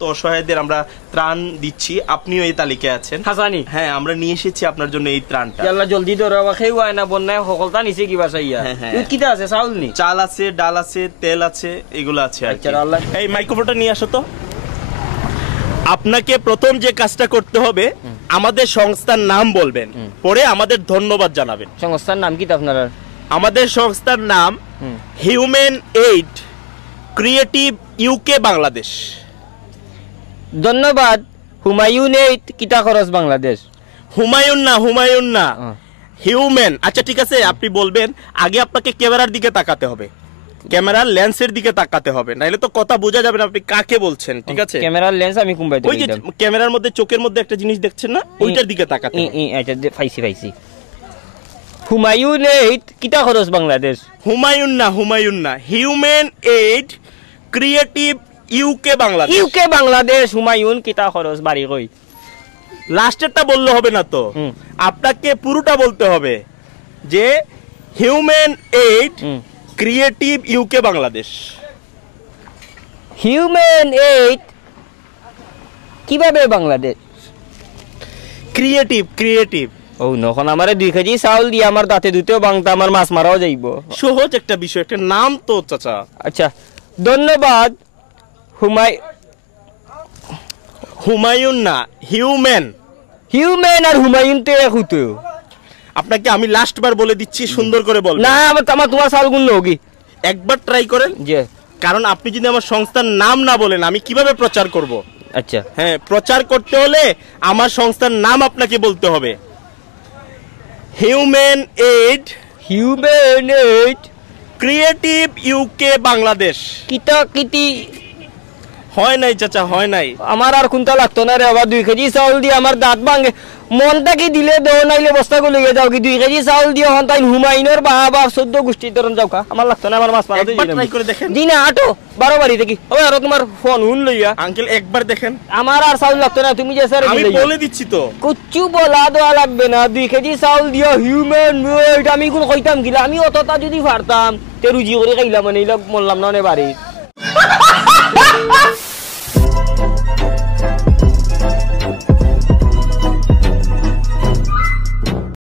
তো অসহায়দের আমরা ত্রাণ দিচ্ছি, আপনিও এই তালিকায় আছেন। হাসানি হ্যাঁ, আমরা নিয়ে এসেছি আপনার জন্য এই ত্রাণটা। আল্লাহ জলদি ধরে খেয়ে হয় না বন্যায় সকলটা নিচে কিবা চাইয়া কিটা আছে চাউল নি চাল আছে, ডাল আছে, তেল আছে, এগুলো আছে। আচ্ছা আল্লাহ এই মাইক্রোফোনটা নিয়ে আসো তো। আপনাকে প্রথম যে কাজটা করতে হবে, আমাদের সংস্থার নাম বলবেন, পরে আমাদের ধন্যবাদ জানাবেন। সংস্থার নাম কি আপনার? আমাদের সংস্থার নাম human aid creative UK Bangladesh. ধন্যবাদ। হুমায়ুন এইড কিটা খরচ বাংলাদেশ। হুমায়ুন না হিউম্যান। আচ্ছা ঠিক আছে, আপনি বলবেন, আগে আপনাকে ক্যামেরার দিকে তাকাতে হবে, ক্যামেরার লেন্সের দিকে তাকাতে হবে, নাইলে তো কথা বোঝা যাবে না আপনি কাকে বলছেন। ঠিক আছে, ক্যামেরার লেন্স আমি কুম্বাইতে ওই যে ক্যামেরার মধ্যে চোখের মধ্যে একটা জিনিস দেখছেন না, ওইটার দিকে তাকাতে হবে। আচ্ছা পাইছি। হুমায়ুন এইড কিটা খরচ বাংলাদেশ। হুমায়ুন না human aid creative UK Bangladesh. UK Bangladesh Humayun কিটা খরচ বাড়ি কই। লাস্টেরটা বললে হবে না তো, আপনাকে পুরোটা বলতে হবে যে human aid creative UK Bangladesh. Human aid কিভাবে বাংলাদেশ ক্রিয়েটিভ। ও নখন আমারে 2 কেজি চাউল দিয়ে আমার দাঁতে দুতেও বাংতা আমার মাছ মারাও যাইব। সহজ একটা বিষয়, একটা নাম তো চাচা। আচ্ছা ধন্যবাদ। হুমায়ুন না হিউম্যান আর হুমায়ুন তো এক হতো। আপনাকে আমি লাস্ট বার বলে দিচ্ছি, সুন্দর করে বলবেন। না আমার তোমার চাউল গুণ হোগি একবার ট্রাই করেন, যে কারণ আপনি যদি আমার সংস্থার নাম না বলেন আমি কিভাবে প্রচার করব। আচ্ছা হ্যাঁ, প্রচার করতে হলে আমার সংস্থার নাম আপনাকে বলতে হবে। Human aid creative UK Bangladesh. Kitty হয় নাই চাচা, হয় নাই। আমার আর কোনটা লাগতো না রে বাবা। 2 কেজি চাউল দিয়ে আমার দাঁত ভাঙে। মনটা কি দিলে দেও নাইলে বস্তাকে লইয়া যাও কি। 2 কেজি চাউল দিয়ে হন তাই হুমায়ুনের বাবা 14 গোষ্ঠী ধরন যাও কা। আমার লাগতো না, আমার মাছ মারা একবার ট্রাই করে দেখেন। জি না আটো 12 বাড়ি দেখি ওই আর তোমার ফোন হুন লইয়া। আঙ্কেল একবার দেখেন। আমার আর চাউল লাগতো না, তুমি যে স্যার আমি বলে দিচ্ছি তো। কুচ্চু বলা দেওয়া লাগবে না। 2 কেজি চাউল দিয়া হিউম্যান এইড আমি কোন কইতাম গিলা। আমি অতটা যদি পারতাম তে রুজি করে খাইলাম, মানে মরলাম না বাড়ি।